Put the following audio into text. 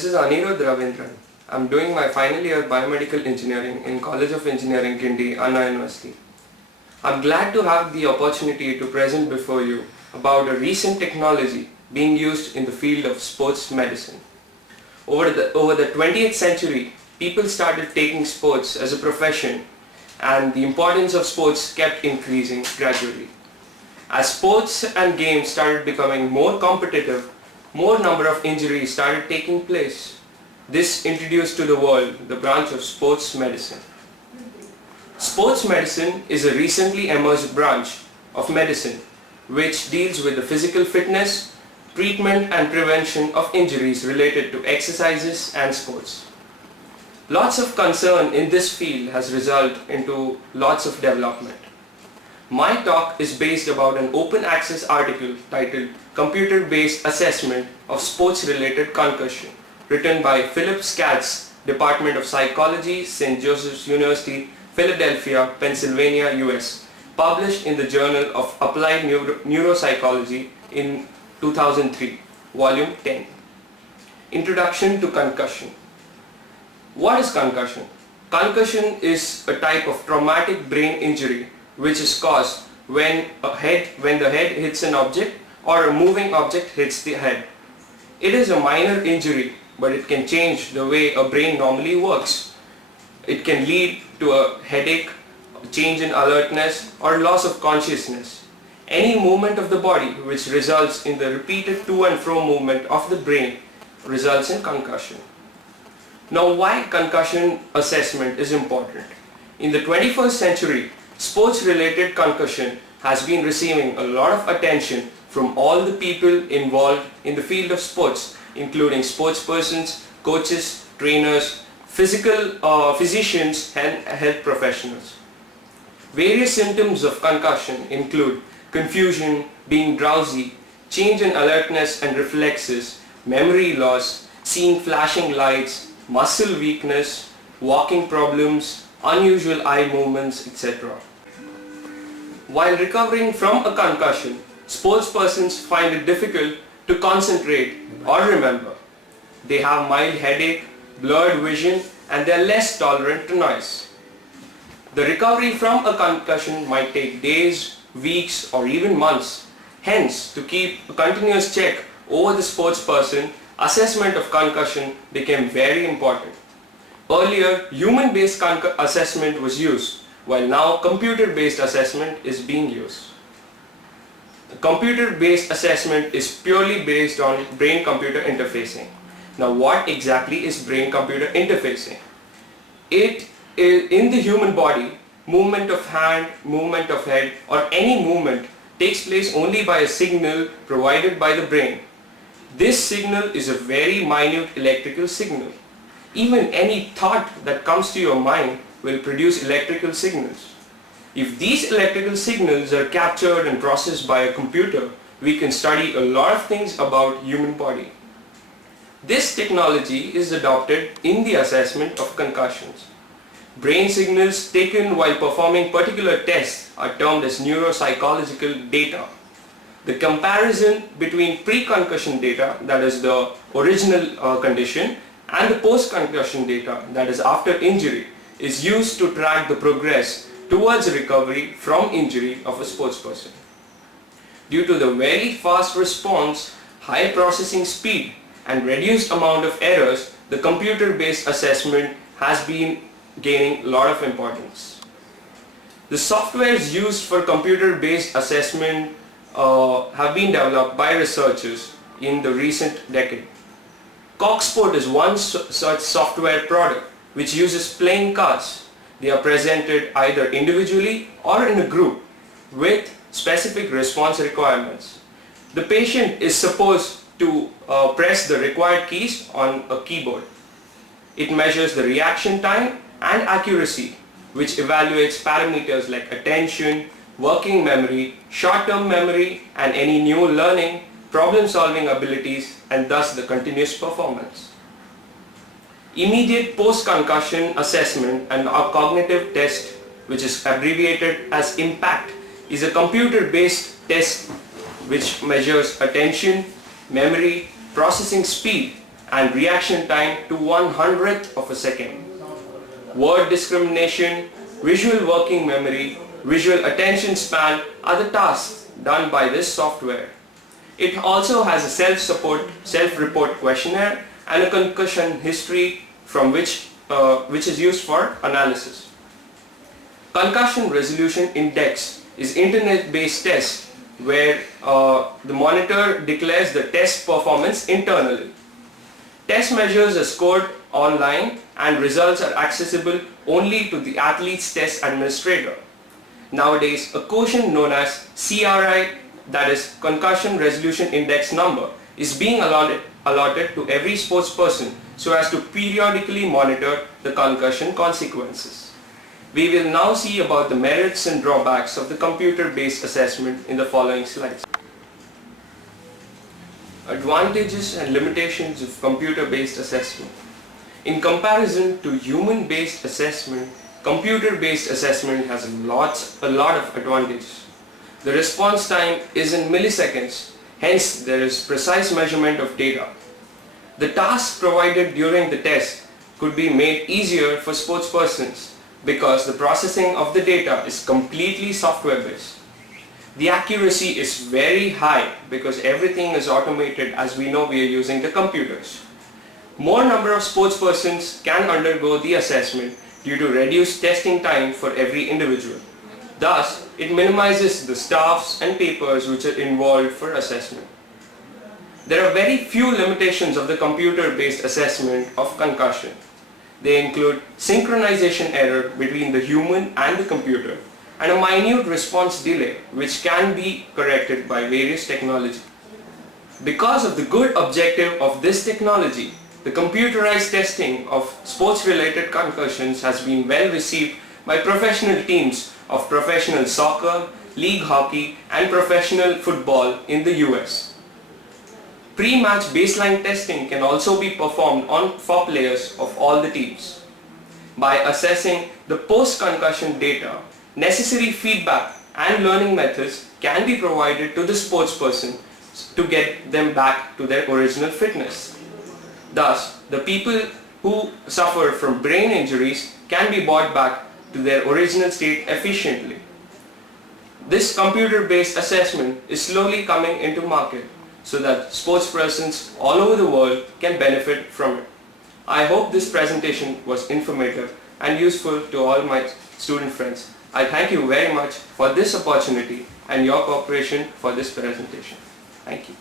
This is Aniruddh Raveendran. I'm doing my final year biomedical engineering in College of Engineering, Guindy, Anna University. I'm glad to have the opportunity to present before you about a recent technology being used in the field of sports medicine. Over the 20th century, people started taking sports as a profession, and the importance of sports kept increasing gradually. As sports and games started becoming more competitive, more number of injuries started taking place. This introduced to the world the branch of sports medicine. Sports medicine is a recently emerged branch of medicine which deals with the physical fitness, treatment and prevention of injuries related to exercises and sports. Lots of concern in this field has resulted into lots of development. My talk is based about an open access article titled Computer-Based Assessment of Sports-Related Concussion, written by Philip Scatz, Department of Psychology, St. Joseph's University, Philadelphia, Pennsylvania, US, published in the Journal of Applied Neuropsychology in 2003, Volume 10. Introduction to concussion. What is concussion? Concussion is a type of traumatic brain injury which is caused when the head hits an object or a moving object hits the head. It is a minor injury, but it can change the way a brain normally works. It can lead to a headache, change in alertness, or loss of consciousness. Any movement of the body which results in the repeated to and fro movement of the brain results in concussion. Now, why concussion assessment is important? In the 21st century, sports-related concussion has been receiving a lot of attention from all the people involved in the field of sports, including sports persons, coaches, trainers, physicians and health professionals. Various symptoms of concussion include confusion, being drowsy, change in alertness and reflexes, memory loss, seeing flashing lights, muscle weakness, walking problems, unusual eye movements, etc. While recovering from a concussion, sports persons find it difficult to concentrate or remember. They have mild headache, blurred vision, and they are less tolerant to noise. The recovery from a concussion might take days, weeks, or even months. Hence, to keep a continuous check over the sports person, assessment of concussion became very important. Earlier, human-based assessment was used, while now computer-based assessment is being used. Computer-based assessment is purely based on brain-computer interfacing. Now, what exactly is brain-computer interfacing? It is in the human body, movement of hand, movement of head, or any movement takes place only by a signal provided by the brain. This signal is a very minute electrical signal. Even any thought that comes to your mind will produce electrical signals. If these electrical signals are captured and processed by a computer, we can study a lot of things about human body. This technology is adopted in the assessment of concussions. Brain signals taken while performing particular tests are termed as neuropsychological data. The comparison between pre-concussion data, that is the original condition, and the post-concussion data, that is after injury, is used to track the progress towards recovery from injury of a sports person. Due to the very fast response, high processing speed, and reduced amount of errors, the computer-based assessment has been gaining a lot of importance. The softwares used for computer-based assessment have been developed by researchers in the recent decade. Coxport is one such software product which uses playing cards. They are presented either individually or in a group with specific response requirements. The patient is supposed to press the required keys on a keyboard. It measures the reaction time and accuracy, which evaluates parameters like attention, working memory, short-term memory, and any new learning, problem-solving abilities, and thus the continuous performance. Immediate post-concussion assessment and a cognitive test, which is abbreviated as IMPACT, is a computer-based test which measures attention, memory, processing speed, and reaction time to 1/100th of a second. Word discrimination, visual working memory, visual attention span are the tasks done by this software. It also has a self-report questionnaire and a concussion history from which is used for analysis. Concussion Resolution Index is internet-based test where the monitor declares the test performance internally. Test measures are scored online and results are accessible only to the athlete's test administrator. Nowadays, a quotient known as CRI, that is Concussion Resolution Index number, is being allotted to every sports person so as to periodically monitor the concussion consequences. We will now see about the merits and drawbacks of the computer-based assessment in the following slides. Advantages and limitations of computer-based assessment. In comparison to human-based assessment, computer-based assessment has a lot of advantages. The response time is in milliseconds, hence there is precise measurement of data. The tasks provided during the test could be made easier for sportspersons because the processing of the data is completely software-based. The accuracy is very high because everything is automated, as we know we are using the computers. More number of sportspersons can undergo the assessment due to reduced testing time for every individual. Thus, it minimizes the staffs and papers which are involved for assessment. There are very few limitations of the computer-based assessment of concussion. They include synchronization error between the human and the computer and a minute response delay which can be corrected by various technology. Because of the good objective of this technology, the computerized testing of sports-related concussions has been well received by professional teams of professional soccer, league hockey and professional football in the US. Pre-match baseline testing can also be performed for players of all the teams. By assessing the post-concussion data, necessary feedback and learning methods can be provided to the sportsperson to get them back to their original fitness. Thus, the people who suffer from brain injuries can be brought back to their original state efficiently. This computer-based assessment is slowly coming into market so that sportspersons all over the world can benefit from it. I hope this presentation was informative and useful to all my student friends. I thank you very much for this opportunity and your cooperation for this presentation. Thank you.